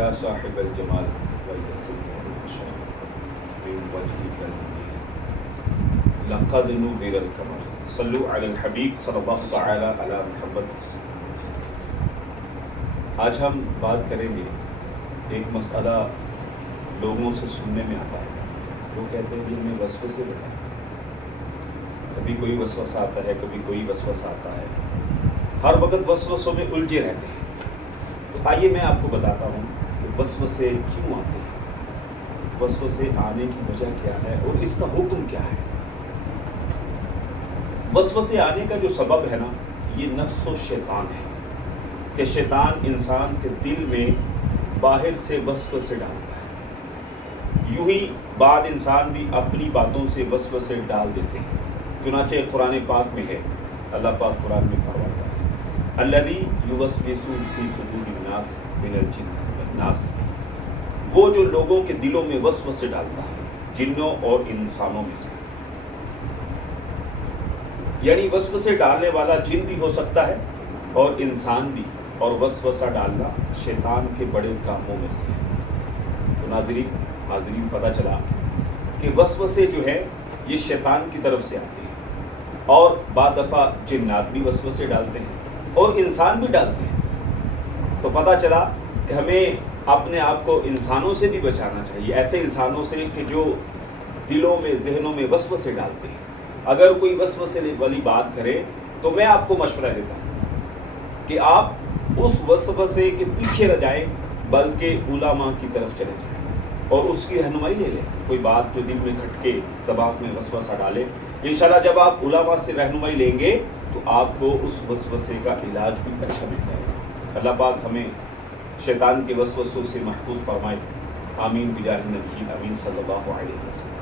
یا صاحب الجمال و یا سید البشر من وجهک المنیر لقد نور القمر صلو علی الحبیب صلی اللہ تعالی علی محمد۔ آج ہم بات کریں گے ایک مسئلہ لوگوں سے سننے میں آتا ہے، وہ کہتے ہیں کہ ہمیں وسوسے بتاتے ہیں، کبھی کوئی وسوسہ آتا ہے، کبھی کوئی وسوسہ آتا ہے، ہر وقت وسوسوں میں الجھے رہتے ہیں۔ تو آئیے میں آپ کو بتاتا ہوں کہ وسوسے کیوں آتے ہیں، وسوسے آنے کی وجہ کیا ہے اور اس کا حکم کیا ہے۔ وسوسے آنے کا جو سبب ہے نا، یہ نفس و شیطان ہے، کہ شیطان انسان کے دل میں باہر سے وسوسے ڈالتا ہے۔ یوں ہی بعد انسان بھی اپنی باتوں سے وسوسے ڈال دیتے ہیں۔ چنانچہ قرآن پاک میں ہے، اللہ پاک قرآن میں فرماتا ہے الذی یوسوس فی صدور الناس من الجنۃ والناس، وہ جو لوگوں کے دلوں میں وسوسے ڈالتا ہے جنوں اور انسانوں میں سے، یعنی وسوسے ڈالنے والا جن بھی ہو سکتا ہے اور انسان بھی، اور وسوسہ ڈالنا شیطان کے بڑے کاموں میں سے ہے۔ تو حاضرین پتہ چلا کہ وسوسے جو ہے یہ شیطان کی طرف سے آتے ہیں، اور بعض دفعہ جنات بھی وسوسے ڈالتے ہیں اور انسان بھی ڈالتے ہیں۔ تو پتہ چلا کہ ہمیں اپنے آپ کو انسانوں سے بھی بچانا چاہیے، ایسے انسانوں سے کہ جو دلوں میں ذہنوں میں وسوسے ڈالتے ہیں۔ اگر کوئی وسوسے والی بات کرے تو میں آپ کو مشورہ دیتا ہوں کہ آپ اس وسوسے کے پیچھے نہ جائیں، بلکہ علماء کی طرف چلے جائیں اور اس کی رہنمائی لے لیں۔ کوئی بات جو دل میں کھٹکے، دماغ میں وسوسہ ڈالے، انشاءاللہ جب آپ علماء سے رہنمائی لیں گے تو آپ کو اس وسوسے کا علاج بھی اچھا مل جائے گا۔ اللہ پاک ہمیں شیطان کے وسوسوں سے محفوظ فرمائے، آمین بجاہ النبی امین صلی اللہ علیہ وسلم۔